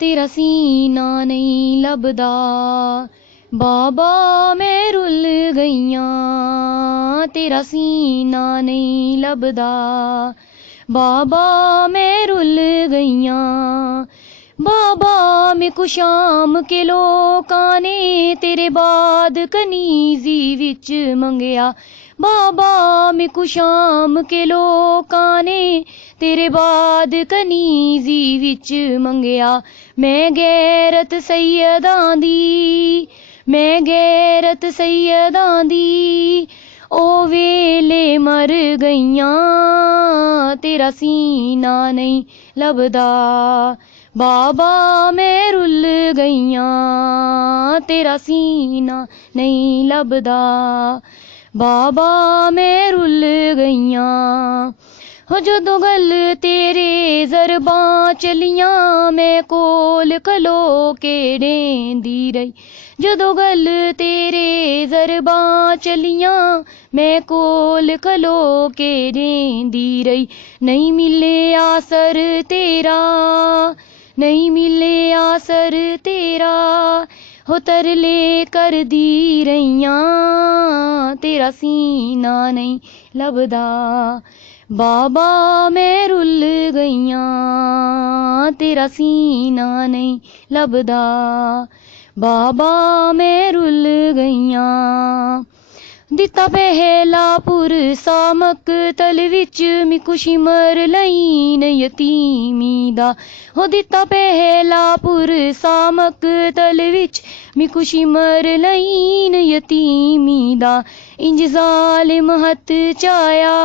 तेरा सीना नहीं लभदा। बाबा मैं रुल गईयां, तेरा सीना नहीं लभदा। बाबा मैं रुल गईयां। बाबा मैं को शाम के लोकां ने तेरे बाद कनीज़ी विच मंगया। बाबा मैं को शाम के लोकां ने तेरे बाद कनीज़ी विच मंगया। मैं गैरत सैयदां दी, मैं गैरत सैयदां दी ओ वेले मर गईयां। तेरा सीना नहीं लभदा। बाबा मैं रुल गईयां, तेरा सीना नहीं लभदा। बाबा मैं रुल गईयां। हो जदों गल तेरे ज़रबां चलियां, मैं कोल खलो के डेंदी रही। जदों गल तेरे ज़रबां चलियां, मैं कोल खलो के डेंदी रही। नहीं मिले आसर तेरा, नहीं मिले आसर तेरा, हो तरले कर दी रहियां। तेरा सीना नहीं लभदा। बाबा मैं रुल गईयां, तेरा सीना नहीं लभदा। बाबा मैं रुल गईयां। दिता पहला पुर सामक तल विच मिकु शिमर लईन यतीमी दा। हो दिता पहला पुर सामक तल विच मिकु शिमर लईन यतीमी दा। इंज जालिम हथ चाया,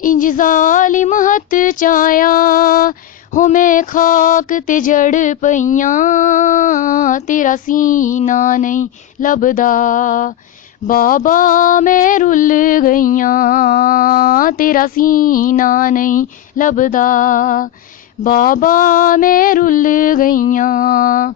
इंज जालिम हथ चाया, हो मैं खाक ते जड़ पईयां। तेरा सीना नहीं लभदा। बाबा मैं रुल गईयां, तेरा सीना नहीं लभदा। बाबा मैं रुल गईयां।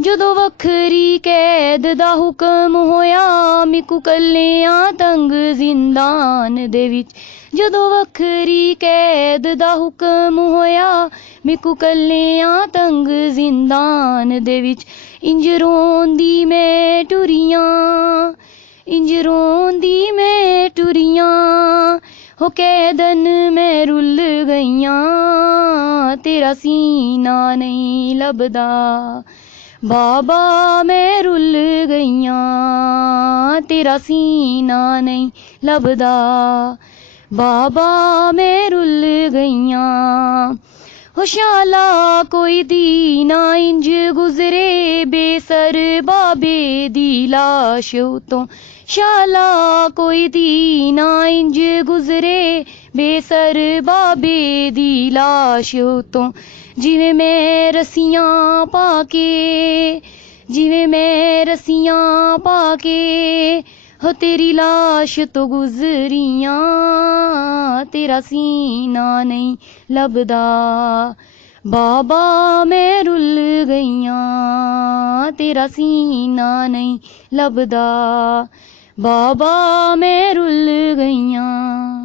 जदों वखरी कैद दा हुक्म होया, मिकु कल्लियां तंग जिंदान दे विच। जदों वखरी कैद दा हुक्म होया, मिकु कल्लियां तंग जिंदान दे विच। इंज रोंदी मैं टुरियां, इंज रोंदी मैं टुरियां, हो कैदन मैं रुल गईयां। तेरा सीना नहीं लभदा। बाबा मैं रुल गईयां, तेरा सीना नहीं लभदा। बाबा मैं रुल गईयां। हो शाला कोई दीना इंज गुजरे, बेसर बाबे दी लाश उतों। शाला कोई दीना इंज गुजरे, बेसर बाबे दी लाश उतों। जिवें मैं रस्सियां पाके, जिवें मैं रस्सियां पाके, हो तेरी लाश तो गुजरियां। तेरा सीना नहीं लभदा। बाबा मैं रुल गईयां, तेरा सीना नहीं लभदा। बाबा मैं रुल गईयां।